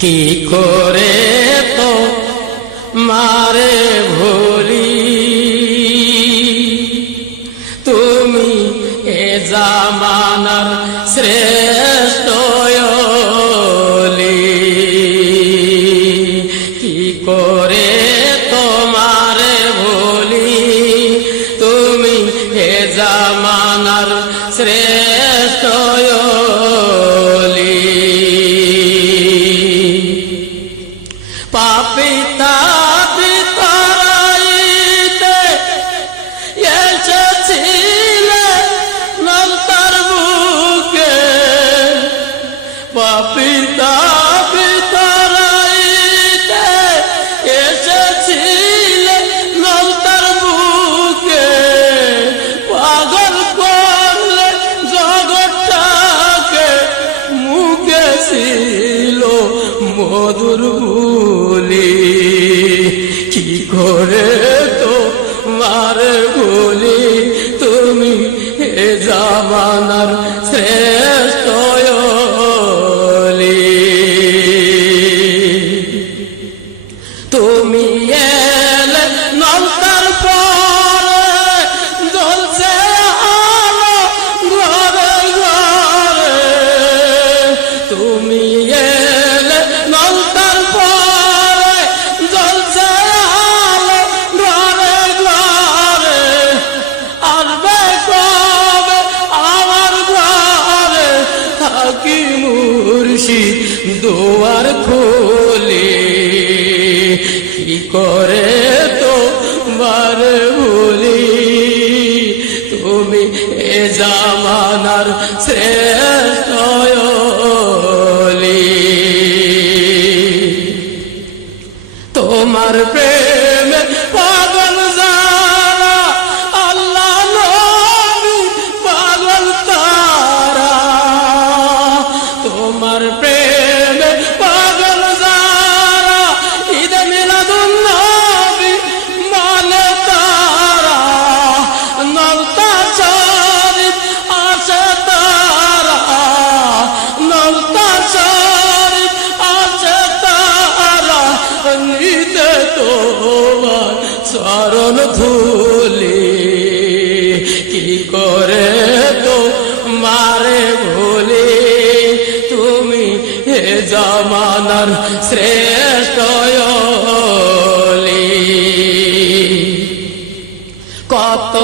কি করে তো মারে ভুলি, তুমি এ জামানার শ্রেষ্ঠ ওলি। কি করে তোমারে ভুলি, তুমি এ জামানার শ্রেষ্ঠ ওলি। পাপিতা বিতরাইতে এসেছিলে নলতার বুকে, পাপিতা বিতরাইতে এসেছিলে নলতার বুকে। পাগল করলে জগৎটাকে, মুখে ছিল মধুর বুলি। কি করে তো মারে ভুলি, তুমি এ জামানার শ্রেষ্ঠ ওলি। তুমি এলে নলতার পরে জ্বলছে আলো ঘরে ঘরে। তুমি এলে নলতার পরে জ্বলছে আলো ঘরে ঘরে। আসবে কবে আমার ঘরে, থাকি মুর্শিদ দুয়ার খুলি। কি করে তো মারে ভুলি, তুমি এ জামানার শ্রেষ্ঠ ওলি। তোমার প্রেমে পাগল যারা, আল্লাহ নবী পাগল তারা। তোমার প্রেমে পাগল যারা, ঈদে মিলাদুন নবী মানে তারা। নলতার শরীফ আসে তারা, নলতার শরীফ আসে তারা। নিতে তোমার চরণ ধুলি। কি করে তো মারে ভুলি, তুমি এ জামানার শ্রেষ্ঠ ওলি। কত